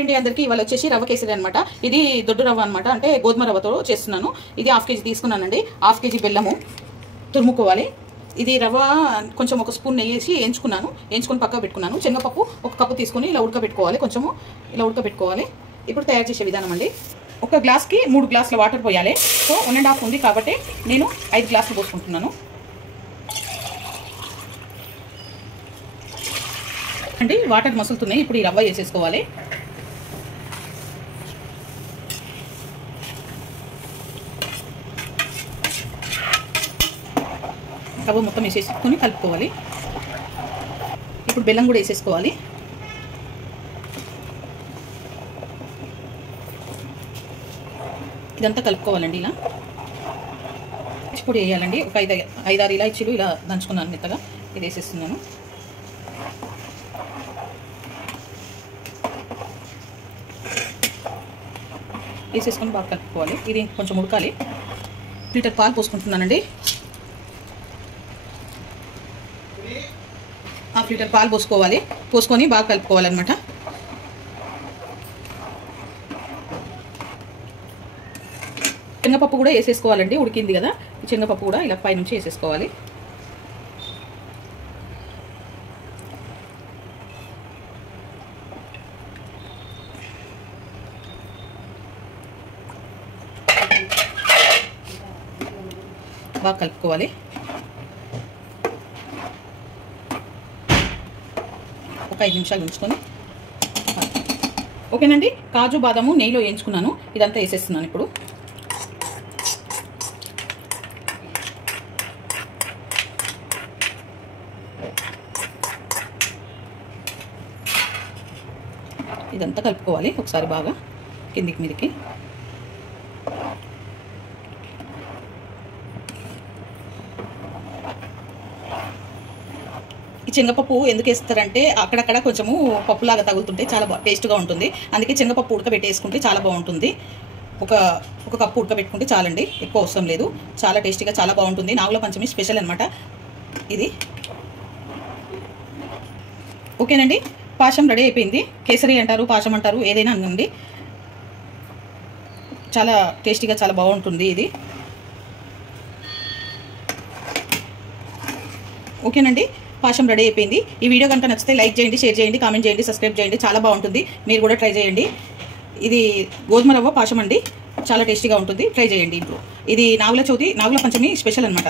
అండి అందరికీ ఇవాళ వచ్చేసి రవ్వ కేసరి అనమాట. ఇది దొడ్డు రవ్వ అనమాట, అంటే గోధుమ రవ్వతో చేస్తున్నాను. ఇది హాఫ్ కేజీ తీసుకున్నానండి. హాఫ్ కేజీ బెల్లము తురుముకోవాలి. ఇది రవ్వ కొంచెం ఒక స్పూన్ నెయ్యి వేసి ఎంచుకుని పక్కకు పెట్టుకున్నాను. శనగపప్పు ఒక కప్పు తీసుకొని ఇలా ఉడకబెట్టుకోవాలి, కొంచెము ఇలా ఉడకబెట్టుకోవాలి. ఇప్పుడు తయారు చేసే విధానం అండి. ఒక గ్లాస్కి 3 గ్లాసుల వాటర్ పోయాలి. సో 1.5 ఉంది కాబట్టి నేను 5 గ్లాసులు పోసుకుంటున్నాను అండి. వాటర్ మసులుతున్నాయి. ఇప్పుడు ఈ రవ్వ వేసేసుకోవాలి. రవ్వ మొత్తం వేసేసుకొని కలుపుకోవాలి. ఇప్పుడు బెల్లం కూడా వేసేసుకోవాలి. ఇదంతా కలుపుకోవాలండి. ఇలా పొడి వేయాలండి. ఒక 5-6 ఇలాచీలు ఇలా దంచుకున్నాను మెత్తగా. ఇది వేసేస్తున్నాను. వేసేసుకొని బాగా కలుపుకోవాలి. ఇది కొంచెం ఉడకాలి. లీటర్ పాలు పోసుకుంటున్నానండి. 1/2 లీటర్ పాలు పోసుకొని బాగా కలుపుకోవాలన్నమాట. శనగపప్పు కూడా వేసేసుకోవాలండి. ఉడికింది కదా, ఈ శనగపప్పు కూడా ఇలా పైనుంచి వేసేసుకోవాలి. బాగా కలుపుకోవాలి. ఒక 5 నిమిషాలు ఉంచుకొని ఓకేనండి. కాజు బాదాము నెయ్యిలో వేయించుకున్నాను. ఇదంతా వేసేస్తున్నాను ఇప్పుడు. ఇదంతా కలుపుకోవాలి ఒకసారి బాగా కిందికి మీదికి. ఈ శనగపప్పు ఎందుకు వేస్తారంటే అక్కడక్కడ కొంచెము పప్పులాగా తగులుతుంటే చాలా టేస్ట్గా ఉంటుంది. అందుకే శనగపప్పు ఉడకబెట్టేసుకుంటే చాలా బాగుంటుంది. ఒక కప్పు ఉడకబెట్టుకుంటే చాలండి, ఎక్కువ అవసరం లేదు. చాలా టేస్టీగా చాలా బాగుంటుంది. నాగుల పంచమి స్పెషల్ అనమాట ఇది. ఓకేనండి. పాశం రెడీ అయిపోయింది. కేసరి అంటారు, పాశం అంటారు, ఏదైనా అనండి. చాలా టేస్టీగా చాలా బాగుంటుంది ఇది. ఓకేనండి. పాశం రెడీ అయిపోయింది. ఈ వీడియో కనుక నచ్చితే లైక్ చేయండి, షేర్ చేయండి, కామెంట్ చేయండి, సబ్స్క్రైబ్ చేయండి. చాలా బాగుంటుంది. మీరు కూడా ట్రై చేయండి. ఇది గోధుమ రవ్వ పాశం అండి. చాలా టేస్టీగా ఉంటుంది. ట్రై చేయండి ఇంట్లో. ఇది నాగుల పంచమి స్పెషల్ అనమాట.